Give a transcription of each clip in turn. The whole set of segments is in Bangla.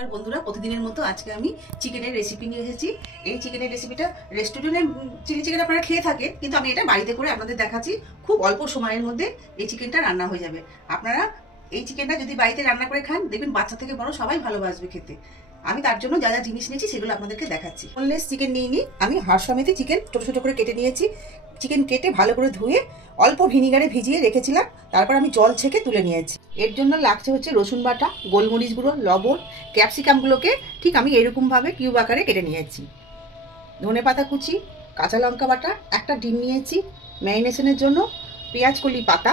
নমস্কার বন্ধুরা, প্রতিদিনের মতো আজকে আমি চিকেনের রেসিপি নিয়ে এসেছি। এই চিকেনের রেসিপিটা রেস্টুরেন্টে চিলি চিকেন আপনারা খেয়ে থাকেন, কিন্তু আমি এটা বাড়িতে করে আপনাদের দেখাচ্ছি। খুব অল্প সময়ের মধ্যে এই চিকেনটা রান্না হয়ে যাবে। আপনারা এই চিকেনটা যদি বাড়িতে রান্না করে খান, দেখবেন বাচ্চা থেকে বড় সবাই ভালোবাসবে খেতে। আমি তার জন্য যা যা জিনিস নিয়েছি সেগুলো আপনাদেরকে দেখাচ্ছি। বোনলেস চিকেন নিয়ে নিই আমি, হাড় সমেত চিকেন ছোট ছোট করে কেটে নিয়েছি। চিকেন কেটে ভালো করে ধুয়ে অল্প ভিনিগারে ভিজিয়ে রেখেছিলাম, তারপর আমি জল ছেঁকে তুলে নিয়েছি। এর জন্য লাগছে হচ্ছে রসুন বাটা, গোলমরিচ গুঁড়ো, লবণ, ক্যাপসিকামগুলোকে ঠিক আমি এরকমভাবে কিউব আকারে কেটে নিয়েছি। ধনে পাতা কুচি, কাঁচা লঙ্কা বাটা, একটা ডিম নিয়েছি ম্যারিনেশনের জন্য, পেঁয়াজ কলি পাতা,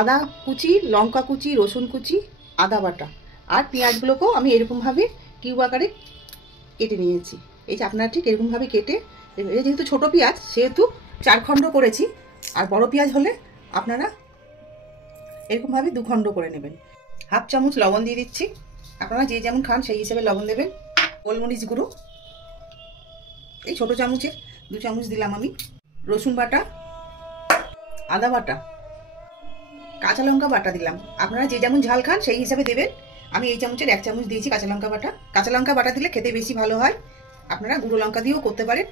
আদা কুচি, লঙ্কা কুচি, রসুন কুচি, আদা বাটা, আর পেঁয়াজগুলোকেও আমি এরকমভাবে কিউব আকারে কেটে নিয়েছি। এই যে আপনারা ঠিক এরকমভাবে কেটে, যেহেতু ছোট পেঁয়াজ সেহেতু 4 খণ্ড করেছি, আর বড় পেঁয়াজ হলে আপনারা এরকমভাবে 2 খণ্ড করে নেবেন। হাফ চামচ লবণ দিয়ে দিচ্ছি, আপনারা যে যেমন খান সেই হিসেবে লবণ দেবেন। গোলমরিচ গুঁড়ো এই ছোট চামচের 2 চামচ দিলাম আমি। রসুন বাটা, আদা বাটা, কাঁচা লঙ্কা বাটা দিলাম, আপনারা যে যেমন ঝাল খান সেই হিসাবে দেবেন। আমি এই চামচের 1 চামচ দিয়েছি কাঁচা লঙ্কা বাটা। কাঁচা লঙ্কা বাটা দিলে খেতে বেশি ভালো হয়, আপনারা গুঁড়ো লঙ্কা দিয়েও করতে পারেন।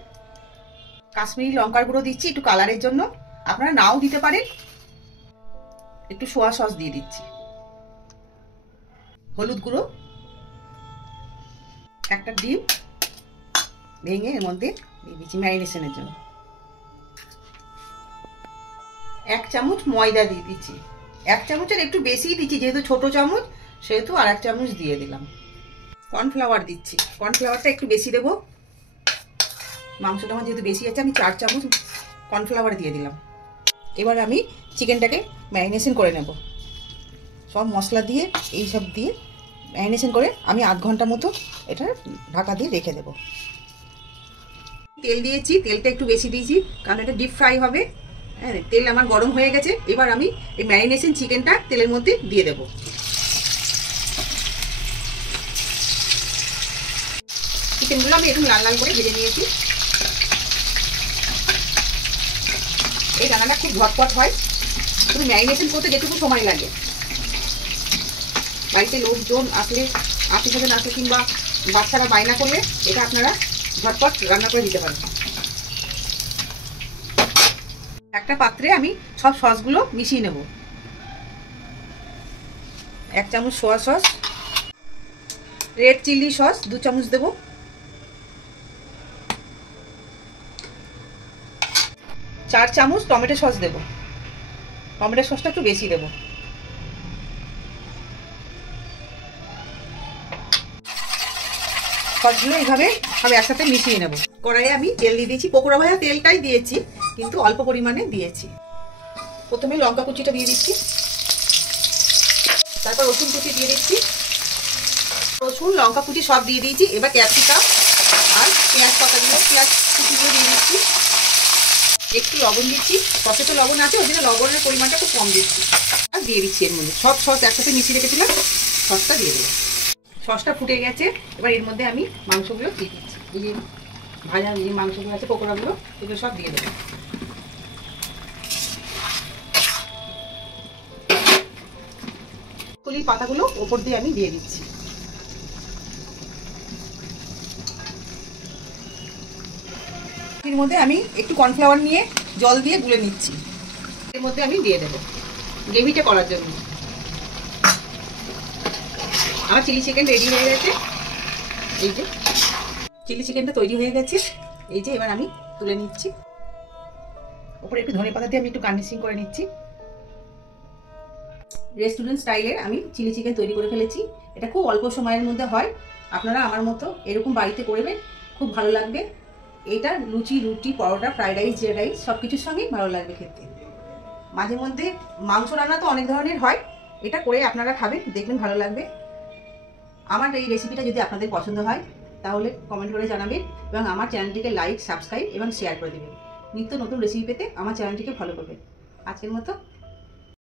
কাশ্মীরি লঙ্কার গুঁড়ো দিচ্ছি একটু কালারের জন্য, আপনারা নাও দিতে পারেন। একটু সোয়া সস দিয়ে দিচ্ছি। হলুদ গুঁড়ো, একটা ডিম ভেঙে এর মধ্যে দিয়ে দিচ্ছি ম্যারিনেশনের জন্য। 1 চামচ ময়দা দিয়ে দিচ্ছি, 1 চামচের একটু বেশিই দিচ্ছি, যেহেতু ছোট চামচ সেহেতু আর 1 চামচ দিয়ে দিলাম। কর্নফ্লাওয়ার দিচ্ছি, কর্নফ্লাওয়ারটা একটু বেশি দেবো, মাংসটা আমার যেহেতু বেশি আছে আমি 4 চামচ কর্নফ্লাওয়ার দিয়ে দিলাম। এবার আমি চিকেনটাকে ম্যারিনেশন করে নেব, সব মশলা দিয়ে এই সব দিয়ে ম্যারিনেশন করে আমি আধ ঘন্টা মতো এটা ঢাকা দিয়ে রেখে দেব। তেল দিয়েছি, তেলটা একটু বেশি দিয়েছি কারণ এটা ডিপ ফ্রাই হবে। হ্যাঁ, তেল আমার গরম হয়ে গেছে। এবার আমি এই ম্যারিনেশন চিকেনটা তেলের মধ্যে দিয়ে দেব। চিকেনগুলো আমি একটু লাল লাল করে ভেজে নিয়েছি। এই রান্নাটা খুব ঝটপট হয়, শুধু ম্যারিনেশন করতে যেটুকু সময় লাগে। বাড়িতে লোকজন আসলে, আত্মীয়স্বজন আসলে কিংবা বাচ্চারা বায়না করলে এটা আপনারা ঝটপট রান্না করে দিতে পারেন। একটা পাত্রে আমি সব সসগুলো মিশিয়ে নেব। 1 চামচ soya sauce, red chilli sauce 2 চামচ দেব, 4 চামচ টমেটো সস দেব, টমেটো সসটা একটু বেশি দেব। সবগুলো এইভাবে আমি একসাথে মিশিয়ে নেব। কড়াইয়ে আমি তেল দিয়ে দিয়েছি, পকোড়া ভাজা তেলটাই দিয়েছি কিন্তু অল্প পরিমাণে দিয়েছি। প্রথমে লঙ্কা কুচিটা দিয়ে দিচ্ছি, তারপর রসুন কুচি দিয়ে দিচ্ছি। রসুন লঙ্কা কুচি সব দিয়ে দিয়েছি। এবার ক্যাপসিকাম আর পেঁয়াজ পাতাগুলো, পেঁয়াজ কুচিগুলো দিয়ে দিচ্ছি। একটু লবণ দিচ্ছি, সসে তো লবণ আছে, ওই জন্য লবণের পরিমাণটা খুব কম দিচ্ছি। আর দিয়ে দিচ্ছি এর মধ্যে সব সস একসাথে মিশিয়ে রেখেছিলাম, সসটা দিয়ে দেবো। সসটা ফুটে গেছে, এবার এর মধ্যে আমি মাংসগুলো দিয়ে দিচ্ছি। এই যে ভাজা যে মাংসগুলো আছে, পকোড়াগুলো, এগুলো সব দিয়ে দেবো। কলির পাতাগুলো ওপর দিয়ে আমি দিয়ে দিচ্ছি। এর মধ্যে আমি একটু কর্নফ্লাওয়ার নিয়ে জল দিয়ে গুলে নিচ্ছি, এর মধ্যে আমি দিয়ে দেবো গ্রেভিটা করার জন্য। আমার চিলি চিকেন রেডি হয়ে গেছে। এই যে চিলি চিকেনটা তৈরি হয়ে গেছে, এই যে এবার আমি তুলে নিচ্ছি। ওপরে একটু ধনে পাতা দিয়ে আমি একটু গার্নিশিং করে নিচ্ছি। রেস্টুরেন্ট স্টাইলের আমি চিলি চিকেন তৈরি করে ফেলেছি। এটা খুব অল্প সময়ের মধ্যে হয়, আপনারা আমার মতো এরকম বাড়িতে করবেন, খুব ভালো লাগবে। এটা লুচি, রুটি, পরোটা, ফ্রাইড রাইস, জিরা রাইস সব কিছুর সঙ্গেই ভালো লাগবে খেতে। মাঝে মধ্যে মাংস রান্না তো অনেক ধরনের হয়, এটা করে আপনারা খাবেন, দেখবেন ভালো লাগবে। আমার এই রেসিপিটা যদি আপনাদের পছন্দ হয় তাহলে কমেন্ট করে জানাবেন, এবং আমার চ্যানেলটিকে লাইক, সাবস্ক্রাইব এবং শেয়ার করে দেবেন। নিত্য নতুন রেসিপি পেতে আমার চ্যানেলটিকে ফলো করবেন। আজকের মতো